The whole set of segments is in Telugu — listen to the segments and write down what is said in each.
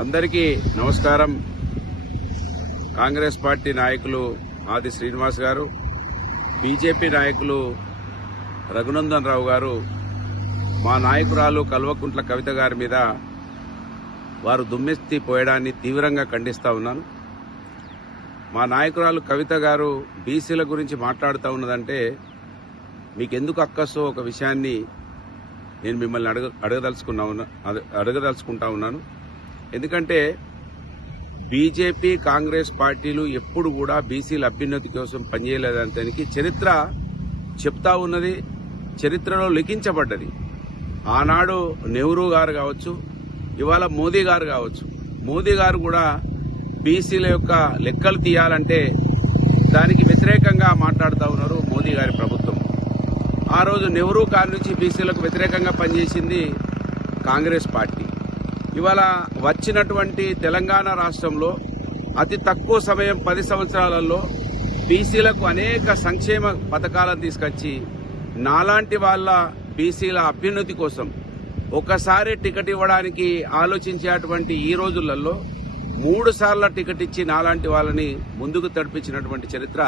అందరికీ నమస్కారం. కాంగ్రెస్ పార్టీ నాయకులు ఆది శ్రీనివాస్ గారు బీజేపీ నాయకులు రఘునందన్ రావు గారు మా నాయకురాలు కల్వకుంట్ల కవిత గారి మీద వారు దుమ్మెత్తి పోయడాన్ని తీవ్రంగా ఖండిస్తూ ఉన్నాను. మా నాయకురాలు కవిత గారు బీసీల గురించి మాట్లాడుతూ ఉన్నదంటే మీకెందుకు అక్కసో ఒక విషయాన్ని నేను మిమ్మల్ని అడగ అడగదలుచుకున్నా ఉన్నా అడగదలుచుకుంటా ఉన్నాను. ఎందుకంటే బీజేపీ కాంగ్రెస్ పార్టీలు ఎప్పుడు కూడా బీసీల అభ్యున్నతి కోసం పనిచేయలేదంతానికి చరిత్ర చెప్తా ఉన్నది చరిత్రలో లిఖించబడ్డది. ఆనాడు నెహ్రూ గారు కావచ్చు ఇవాళ మోదీ గారు కావచ్చు. మోదీ గారు కూడా బీసీల యొక్క లెక్కలు తీయాలంటే దానికి వ్యతిరేకంగా మాట్లాడుతూ ఉన్నారు మోదీ గారి ప్రభుత్వం. ఆ రోజు నెహ్రూ కాలం నుంచి బీసీలకు వ్యతిరేకంగా పనిచేసింది కాంగ్రెస్ పార్టీ. ఇవాళ వచ్చినటువంటి తెలంగాణ రాష్ట్రంలో అతి తక్కువ సమయం పది సంవత్సరాలలో బీసీలకు అనేక సంక్షేమ పథకాలను తీసుకొచ్చి నాలాంటి వాళ్ళ బీసీల అభ్యున్నతి కోసం ఒకసారి టికెట్ ఇవ్వడానికి ఆలోచించేటువంటి ఈ రోజులలో మూడు సార్ల టికెట్ ఇచ్చి నాలాంటి వాళ్ళని ముందుకు తడిపించినటువంటి చరిత్ర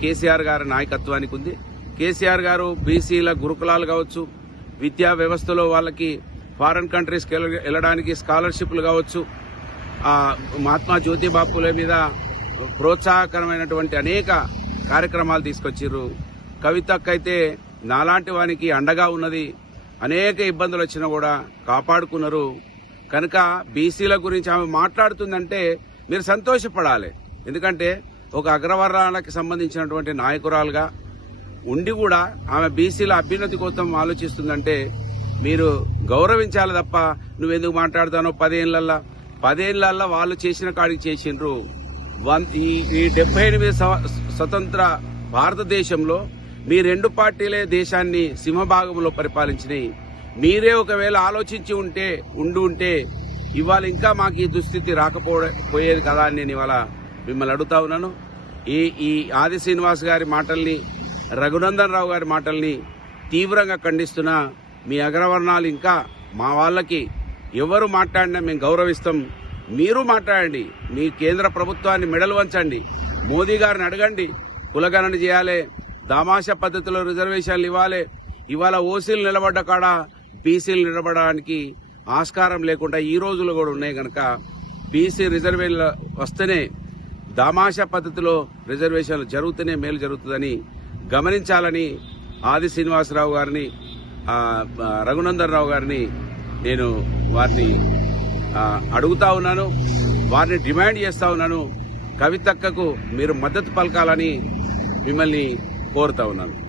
కేసీఆర్ గారి నాయకత్వానికి ఉంది. కేసీఆర్ గారు బీసీల గురుకులాలు కావచ్చు విద్యా వ్యవస్థలో వాళ్ళకి ఫారెన్ కంట్రీస్కి వెళ్ళడానికి స్కాలర్షిప్లు కావచ్చు మహాత్మా జ్యోతిబా పూలే మీద ప్రోత్సాహకరమైనటువంటి అనేక కార్యక్రమాలు తీసుకొచ్చారు కవితకైతే నాలాంటి వానికి అండగా ఉన్నది అనేక ఇబ్బందులు వచ్చినా కూడా కాపాడుకున్నారు. కనుక బీసీల గురించి ఆమె మాట్లాడుతుందంటే మీరు సంతోషపడాలి. ఎందుకంటే ఒక అగ్రవర్ణాలకు సంబంధించినటువంటి నాయకురాలుగా ఉండి కూడా ఆమె బీసీల అభ్యున్నతి కోసం ఆలోచిస్తుందంటే మీరు గౌరవించాలి తప్ప నువ్వెందుకు మాట్లాడుతానో పదేళ్ళల్లా పదేళ్ళల్లా వాళ్ళు చేసిన కాడికి చేసిండ్రు. వన్- ఈ ఈ డెబ్బై ఎనిమిది స్వతంత్ర భారతదేశంలో మీ రెండు పార్టీలే దేశాన్ని సింహభాగంలో పరిపాలించినాయి. మీరే ఒకవేళ ఆలోచించి ఉంటే ఉండి ఉంటే ఇవాళ ఇంకా మాకు ఈ దుస్థితి రాకపోవడం పోయేది కదా అని నేను ఇవాళ మిమ్మల్ని అడుగుతా ఉన్నాను. ఈ ఈ ఆది శ్రీనివాస్ గారి మాటల్ని రఘునందన్ రావు గారి మాటల్ని తీవ్రంగా ఖండిస్తున్నా. మీ అగ్రవర్ణాలు ఇంకా మా వాళ్ళకి ఎవరు మాట్లాడినా మేము గౌరవిస్తాం. మీరు మాట్లాడండి. మీ కేంద్ర ప్రభుత్వాన్ని మెడలు వంచండి. మోదీ గారిని అడగండి. కులగణన చేయాలి. దామాష పద్ధతిలో రిజర్వేషన్లు ఇవ్వాలి. ఇవాళ ఓసీలు నిలబడ్డ కాడ బీసీలు నిలబడడానికి ఆస్కారం లేకుండా ఈ రోజులు కూడా ఉన్నాయి కనుక బీసీ రిజర్వేషన్లు వస్తేనే దామాషా పద్ధతిలో రిజర్వేషన్లు జరుగుతూనే మేలు జరుగుతుందని గమనించాలని ఆది శ్రీనివాసరావు గారిని రఘునందన్ రావు గారిని నేను వారిని అడుగుతా ఉన్నాను వారిని డిమాండ్ చేస్తూ ఉన్నాను. కవితక్కకు మీరు మద్దతు పలకాలని మిమ్మల్ని కోరుతా ఉన్నాను.